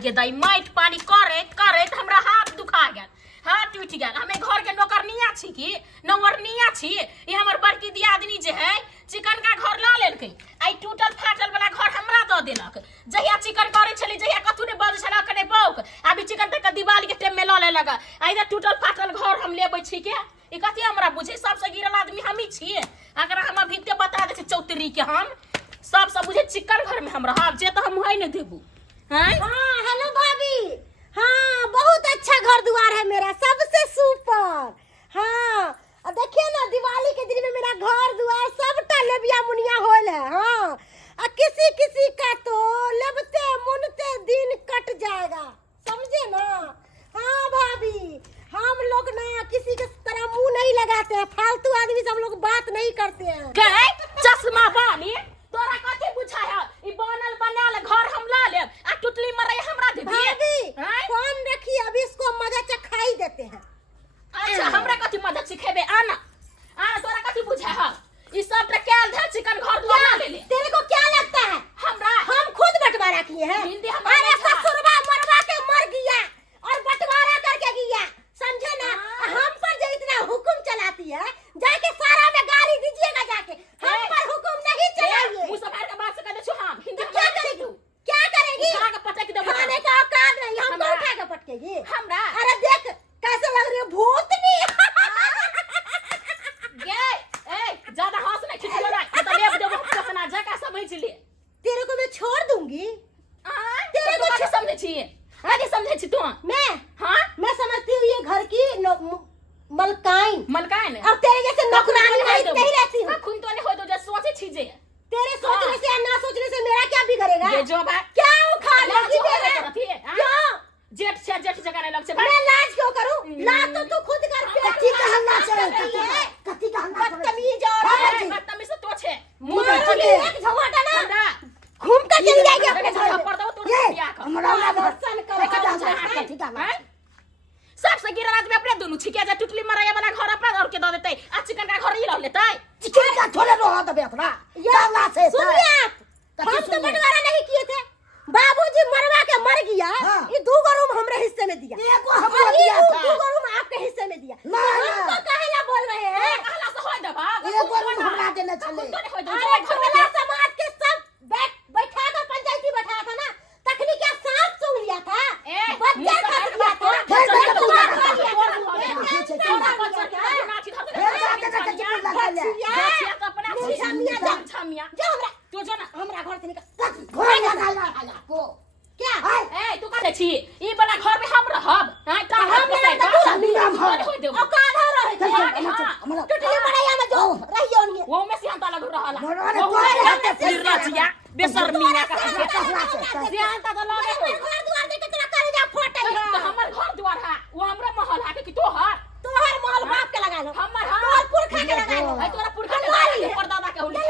ये दाई माइट पानी करे करे त हमरा हाथ दुखा गेल, हाथ टूट गेल। हमें घर के नौकरनिया छी कि नौकरनिया छी? ये हमर बड़की दियादनी जे है चिकन का घर ला लेलकै, आई टूटल फाटल वाला घर हमरा द देलक। जहिया चिकन करे छली जहिया कथु ने बज छला कने बौक, अभी चिकन तक दिवाली के टाइम में ला ले लगा। आई द टूटल फाटल घर हम लेबै छी के? ई कथि हमरा बुझे? सबसे गिरल आदमी हमी छी। अगर हम भीते बता दे चौतरी के हम सबसे बुझे चिकन घर में हम रहब, जे त हम है ने देबू। हैं? हाँ हेलो भाभी। हाँ बहुत अच्छा घर द्वार है मेरा, सबसे सुपर। हाँ देखिए ना दिवाली के दिन में मेरा घर द्वार सबटा लेबिया मुनिया होल है। हाँ किसी किसी का तो लेबते मुनते दिन कट जाएगा, समझे ना? हाँ भाभी हम लोग ना किसी के तरह मुंह नहीं लगाते हैं, फालतू आदमी से हम लोग बात नहीं करते हैं। गए चश्मा बानी तोरा कथि बुझा है? ई बनल बनाल घर हम ला लेब आ टुटली मरे हमरा दे दिए। भाभी फोन रखिए, अभी इसको मजा चखाई देते हैं। अच्छा हमरा कथि मदद सिखेबे? आना आना तोरा कथि बुझा है? ई सब त कैल ध चिकन घर दुआर ले ले। तेरे को क्या लगता है हमरा हम खुद बंटवारा किए हैं? अरे ससुरबा मरवा के मर गया और बंटवारा करके गया, समझे ना? हम पर जो इतना हुक्म चलाती है, जाके सारा में गाली दीजिएगा, जाके हम पर हुक्म नहीं चलाइए। मुंह से बाहर के बात से कह दे छु हम हिंदी क्या करेगी? क्या करेगी? उठा के पटक दे। खाने का औकात नहीं, हमको उठा के पटकेगी हमरा? अरे देख कैसे लग रही है भूतनी। गे ए ज्यादा हंस नहीं खिचलो ना तो लेब देबो अपना जगह समझ ले। तेरे को मैं छोड़ दूंगी। तेरे को क्या समझे छी? आगे समझे छी तू? मैं हां मैं समझती हूँ ये घर की मलकाइन मलकाइन और तेरे जैसे नौकरानी नहीं रहती हूँ। खुद तो नहीं हो तो जो सोचे छी जे तेरे सोचने से या ना सोचने से मेरा क्या बिगड़ेगा? ये जो बात क्या उखाड़ लगी तेरे? क्यों जेठ से जेठ जगह नहीं लग से मैं लाज क्यों करूं? लाज तो तू खुद कर पे कथी का हल्ला चले, कथी का हल्ला बदतमीज और बदतमीज से तो छे मुंह में एक झमाटा ना घूम कर चली जाएगी अपने घर पर दो तो बियाह कर हमरा ना दर्शन कर कथी का सबसे गिरल आदमी अपने दोनों छिकिया जा टुटली मराया वाला घर अपना और के दे देते आ चिकन का घर ही रह लेते। चिकन का थोड़े रह दबे अपना या से सुनिए आप हम तो बंटवारा नहीं किए थे, बाबूजी मरवा के मर गया। ये 2 रूम हमरे हिस्से में दिया, एको हमको दिया था, 2 रूम आपके हिस्से में दिया। हमको काहेला बोल रहे हैं? कहला से होय दबा एको रूम हमरा देना चले। अरे घरवाला समाज के सब बैठा कर पंचायती बैठाया था ना, तखनी क्या सांप सूंघ लिया था, बच्चे खा लिया था, हमरा घर से निकल को क्या ए तू कहै छी ई वाला घर में हम रहब? हां का हम होय देबो औकात हो रहे थे हमरा टुटली मड़ैया में जो रहियो नहीं वो में सियांता लग रहला वो फिर रचिया बेशर्मिया का सियांता तो लगे तो घर द्वार देख के तेरा कलेजा फटे तो हमर घर द्वार है वो हमरा महल है कि तोहर महल बाप के लगा लो, हमर तोहर पुरखा के लगा लो, है तोरा पुरखा के परदादा के होली ले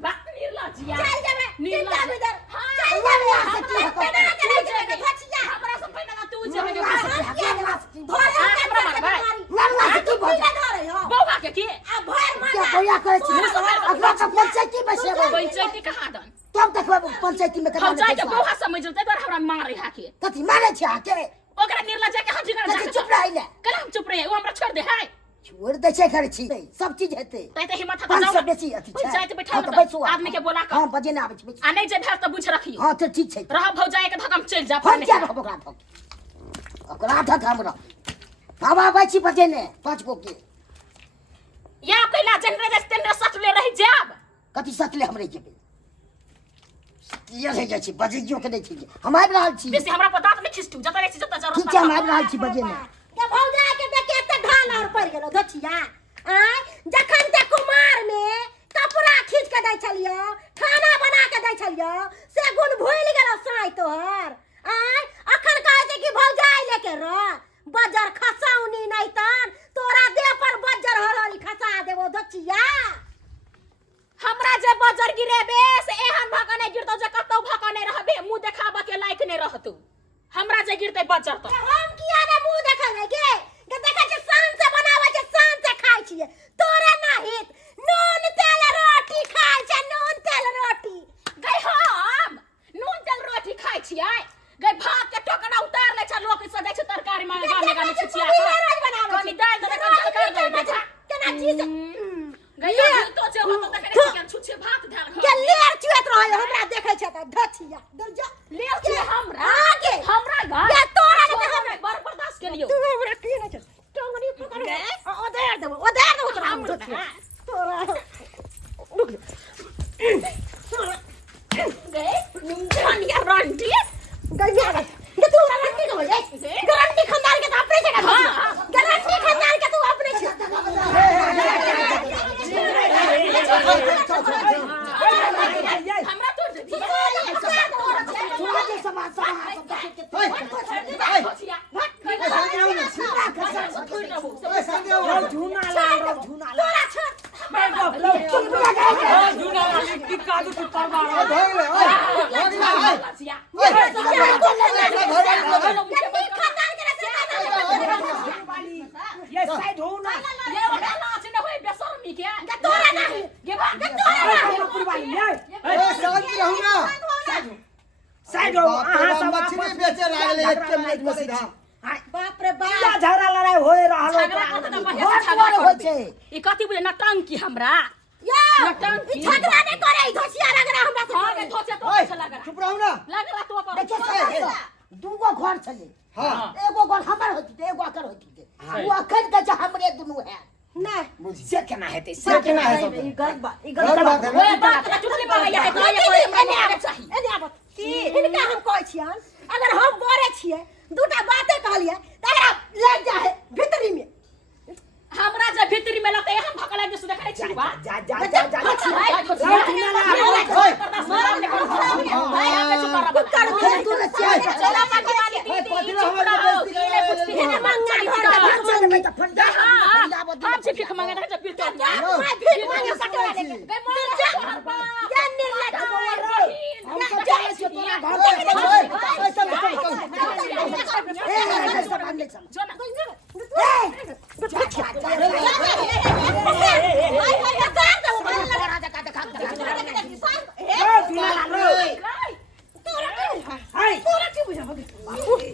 बात निर्लजिया चल जाबे निर्लजिया इधर चल जाबे यहां से की पता ना करे के भचिया हमरा से पहले ना तू जेबे के बौआ के की आ भर मार क्या भैया करे छी अपना सब पंचायती में से पंचायती कहा दन तब देखबे पंचायती में हम जाय के बौआ समझलते तोर हमरा मारे हाके कथी मारे छी आके ओकरा निर्लज्जा के हम जिगर कथी चुप रही ले कल हम चुप रहे वो हमरा छोड़ दे है छोड़ दे छै करे छी सब चीज हेते तै हिम्मत पांच था सौ बेसी अथी छै पंचायत बैठा तो बैसो आदमी के बोला हां बजे ना आबै छी आ नहीं जे भेल त बुझ रखियो। हां तो ठीक छै रह भौ जाए के धकम चल जा हम क्या रहब ओकरा धक हमरा बाबा आबै छी बजे ने 5 गो के या कैला जनरे तेनरे सटले रह जाब कथी सटले हमरे जेबे ये रह जाय छी बजियो के नहीं छी हम आबि रहल छी बेसी हमरा पता नहीं खिस्टू जता रहे छी जता जरूरत ठीक छै हम आबि रहल छी बजे ने के भौजा के देखे त ढाल और पड़ गेलो धचिया आ जखन ते कुमार में कपड़ा खींच के दै छलियो, खाना बना के दै छलियो, से गुण भूल गेलो साई तोहर। आ अखन कहै छै कि भौजाई लेके र बजर खसाउनी नहीं तन तोरा देह पर बजर हरहरी खसा देबो धचिया। हमरा जे बजर गिरेबे से एहन भकने गिरतो जे कतौ भकने रहबे मुंह देखाबे के लायक नहीं रहतू। हमरा जे गिरते बजर तो हम किया ने मुंह देखाबे के देखै छै शान से बनावे छै, शान से खाइ छिए, तोरे नाहित नून तेल रोटी खाइ छै, नून तेल रोटी गई हम नून तेल रोटी खाइ छियै है गई भात के टोकना उतार ले छ लोग से दै छ तरकारी में गामे छिछिया कनी दाल दे कर दे केना चीज गई तो जे हो तो देखे चिकन छुछे भात धार खा के लेर चुएत रहे हमरा देखे छ त धछिया दर जा ले के हमरा आगे हमरा घर या तोरा के हम बर बर्दाश्त के लियो तू हमरा के न छ टंगनी पकड़ ओधर देबो तोरा हम धछिया तोरा रुक गए निंजनिया रंडी गई ये तू गारंटी न हो जाए गारंटी खंदार के तो अपने से गारंटी खंदार के तू अपने से हमरा तो ये साइड हो ना ये वाला नाच न होए बेशर्मी के तोरा नहीं गे बा शांति रहूंगा साइड हो आहा सब मछली बेचे लागले एक मिनट में सीधा बाप रे बाप या झगड़ा लड़ाई होए रहलो झगड़ा करत न बहे झगड़ा होय छे ई कथि बुझे नटंकी हमरा या नटंकी ई झगड़ा नहीं करे ई धसिया लग रहा हमरा हां के धोचे तो कैसे लग रहा चुप रहू ना लग रहा तो कर देखिए दूगो घर छले हां एगो घर हमर होती वो अकर होती वो अखन के हमरे दुनु है नहीं से केना हेतै से केना है सब ई गलत बात ई गलत बात है ओए बात ना चुटली पर या है कोई चाहिए एने आबत की इनका हम कहै छियन अगर हम बोरे छियै दूटा बातें कहलिए तकरा ले जाए भीतरी में हमरा जे भीतरी में लगते हम भकला के सुने करे छी बा जा जा जा जा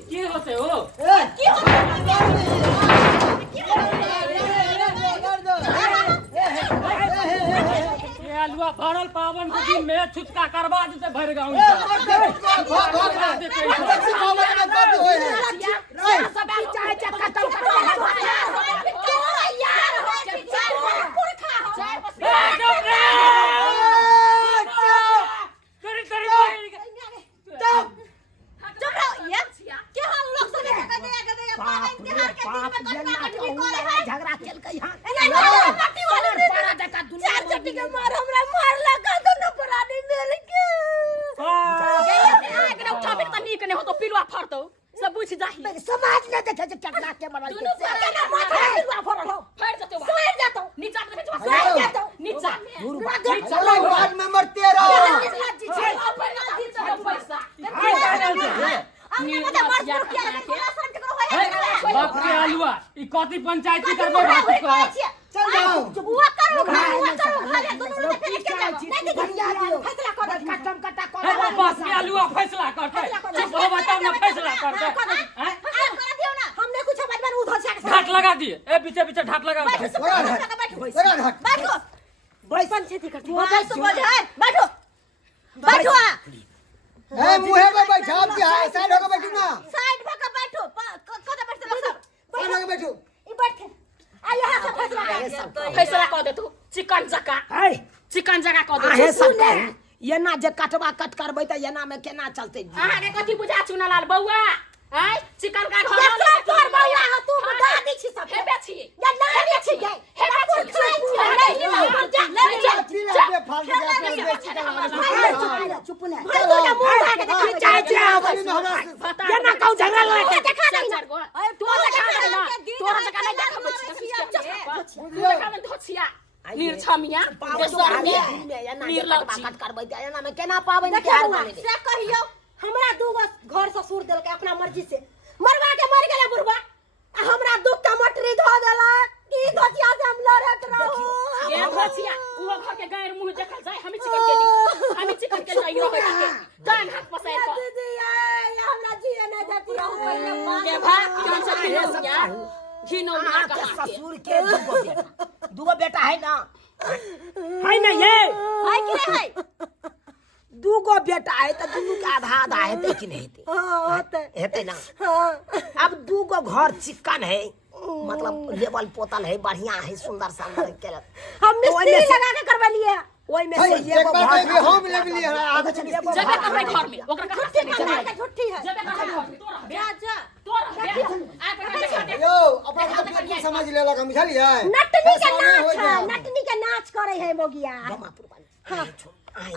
की होते हो आलुआ भरल पावन के दिन में छुटका करवा देते भर गांव झगड़ा चल गई हां सब बुझ जाही समाज ने देखे चकना के मरल दुनु केना माथा हिलवा फरल हो फट जतो सोए जातो नीचा देखे छो सोए जातो नीचा चलो बाद में मरते रहो पैसा बाप रे आलुआ ई कथि पंचायती करबे बात कर चल जाओ बुआ करो खाले दोनों ने फिर के नहीं दिया फैसला कर कटम कटा हे बस के आलुआ फैसला करते चुप हो बताओ ना फैसला करते हैं कर दियो ना हमने कुछ बचपन उधर से ढाक लगा दिए ए पीछे पीछे ढाक लगा बैठो पंचायती करती हो तो बोल है बैठो बैठो ए मुहे में बैठा आप क्या है साइड होकर बैठो ना साइड में का बैठो कदे बैठ सब साइड होकर बैठो ई बैठे आ यहां से फैसला कर फैसला कर दे तू चिकन जका है चिकन जका कर दे आहे सब ये ना जे कटवा कट करबै त ये ना में केना चलते अहाँ के कथि बुझा चुनालाल बौआ हैं चिकन का घर ये सब तोर बौआ हो तू दादी छी सब हे बेची या नानी छी गए हे बेची चुप ना तू ना मुंह खा के देख चाहे ये ना कहू झगड़ा लड़ाई देखा नहीं तू देखा ना तोरा जका नहीं देखब तू देखा ना धोछिया निर्छमिया निर्लज्जी कट करबै त एना में केना पाबै बिहार में से कहियो हमरा दू बस घर से सूर देलकै अपना मर्जी से मरवा के मर गेलै बुढ़वा आ हमरा दुख का मटरी धो देला की धोतिया से हम लड़त रहू ये धोछिया वो घर के गैर मुंह देखल जाय हम चिकन के ली हम चिकन के जाई रहै के टांग हाथ पसार दीदी के भाग कौन सा खिलो क्या घिनो अहाँ के कहा ससुर के दूगो बेटा है ना ये है कि नहीं है दूगो बेटा है तो दुनू के आधा आधा हेतै कि नहीं हेतै हाँ होते हेतै ना हाँ अब दूगो घर चिक्कन है मतलब लेवल पोतल है बढ़िया है सुंदर सुंदर केलक हम मिस्त्री ओहिमे से- लगा के करवलिए ओइ में से एक एगो बार घर कहिए हम ले लिए आगे चलिए जगह करबै घर में ओकरा कहां से नहीं झूठी जगह झूठी है जगह करबै घर में तोरा जा जा तोरा आ पे यो अपना को कुछ समझ ले लगा बुझलिए नटनी के नाच है नटनी के नाच करे है मोगिया गमापुर वाली हाँ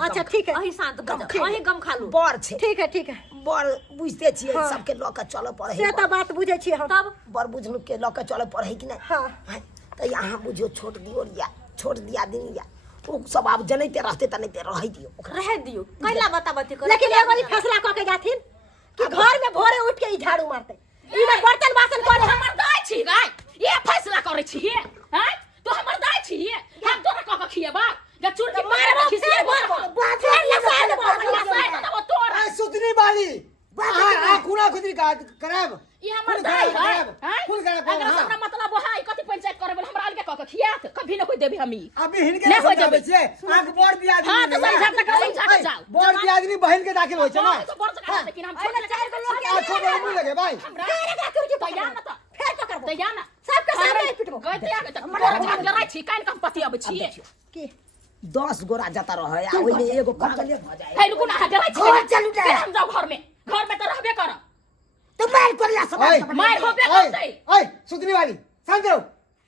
अच्छा ठीक है अही शांत हो जा अही गम खा लू बर छे ठीक है बर बुझते छियै हाँ। सबके लऽ के चलऽ पड़ै से है तो बात बुझे छी हम तब बर बुझनु के लऽ के चलऽ पड़ै है कि नहीं हाँ हैं? तो यहाँ बुझियो छोट दियो या छोट दिया दिन या वो सब आप जनैते रहते त नहीं रह दियो ओकरा रह दियो कैला बता बते कर लेकिन एगो ई फैसला क के जाथिन कि घर में भोरे उठ के ई झाड़ू मारते ई में बर्तन बासन करे हमर दाय छी गाय ये फैसला करे छी हैं तो हमर दाय छी हम तोरा क के खिएबा जे चूर के मारबो खिसिए मारबो तोरा ए सुतनी वाली आ कुना खुदरी का करब ये हमर दाय है फुल करब अगर हमरा मतलब है कथि पंचायत करबे हमरा अलगे क के खियात कभी न कोई देबे हमी अभी हिनके नहीं हो समझाबे जाबे। छे आग बोर दिया हां तो समझा के समझा के जाओ बोर दिया आदमी बहन के दाखिल होय छे ना तो बोल सका लेकिन हम छोटे चार को लोग आ छोड़ नहीं लगे भाई तैयार ना तो फेर पकड़बो तैयार ना सबके सामने पिटबो कहते आगे तक मोर झाग लड़ाई छी कान कम पति अब छी की 10 गोरा जाता रहे आ ओइ में एगो पागल भ जाए है रुको ना डराई छी घर चलू जा। हम जाओ घर में तो रहबे कर तो मार करला सब ओए मार होबे करते ओए सुतनी वाली समझ जाओ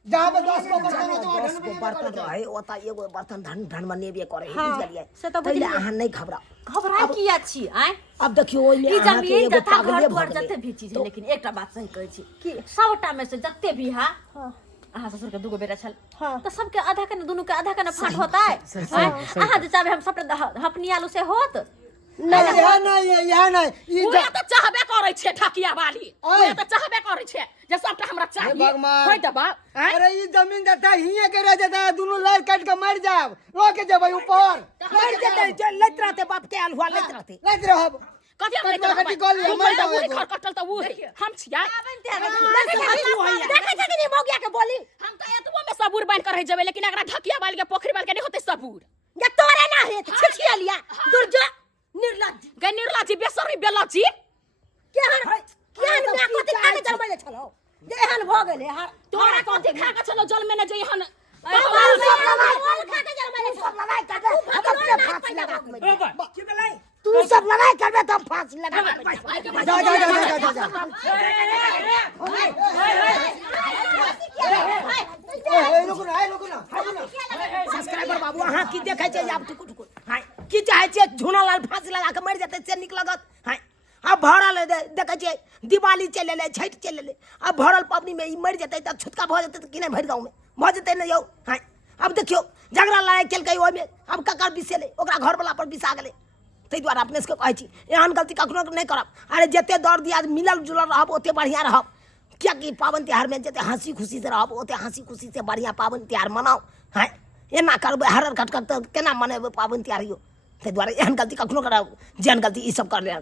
जहां पे 10 को बर्तन हो तो 10 गो बर्तन रहे ओता एगो बर्तन धन धन में नेबे करे है हाँ, बुझ गेलिए से तो बुझलिए। अहाँ नहीं घबराओ घबराई किया छी आय अब देखियो ओइ में ई अहाँ के जमीन एगो जथा पागले घर भ द्वार गेलै। जते भी चीज है लेकिन एकटा बात सही कहै छी की? सबटा में से जते भी है हां अहाँ ससुर के दूगो बेटा छल हाँ। तो सबके आधा के दोनों के आधा के ना फाट होता है अहाँ जे चाहे हम सबटा हपनी आलू से होत नहीं यह नहीं उहे तो चाहबे करे छे ठकिया वाली ओए। उहे तो चाहबे करे छे जे सबटा हमरा चाहिए भगवान। होय दबा अरे ये जमीन देता हिये के रह जाता दोनों लाइट काट के मर जाब रो के जब ऊपर मर जेतै जे लैत रहते बाप के आलुआ लैत रहते लैत रहब कथि हम कटवा कटि कऽ लिअ, मर जाओ एगो। घर कटल त उ हम छिया देखे छथिन ई मोगिया के बोली हम त एतबो में सबूर बन कर रह जेबे लेकिन अगर ढकिया वाली के पोखरी वाली के नहीं होते सबूर ये तोरे ना है छिछिया लिया दुर्जो निर्लज्ज गै निर्लज्जी बेसरी बेलज्जी केहन ना कथि खा के जन्मले छलो जे एहन भ गेले हार तोरा कथि खा के चलो जल में न जे हन सब लड़ाई खा के जन्मले सब लड़ाई कर हम अपने फांसी लगा के की भेलै तू सब लड़ाई करबे तो फांसी लगा के जा रुको ना सब्सक्राइबर बाबू अहाँ की देखै छै आब टुकु टुकु हां की चाहे छै झुना लाल फांसी लगा के मर जेतै से नीक लगत हां अब भरल देखै छै दिवाली चले ले छठ चले ले अब भरल पबनी में ई मर जेतै त छुटका भ जेतै त कि नहीं भर गांव में भ जेतै न यौ हां अब देखियो झगड़ा लड़ाई केलकै ओइ में अब ककर बिसेले ओकरा घर वाला पर बिसा गेलै तै द्वारा अपने से कहै छी एहन गलती कखनो नहीं करब अरे जते दर दियाद मिलल जुलल रहब ओते बढ़िया रहब क्या कि पावन त्योहार में जते हंसी खुशी से रहब ओते हंसी खुशी से बढ़िया पावन त्योहार मनाओ हैं एना करबै हरर खटखट त केना मनेबै पावन त्योहार यो तै द्वारा एहन गलती कखनो करब जेहन गलती ई सब कर ले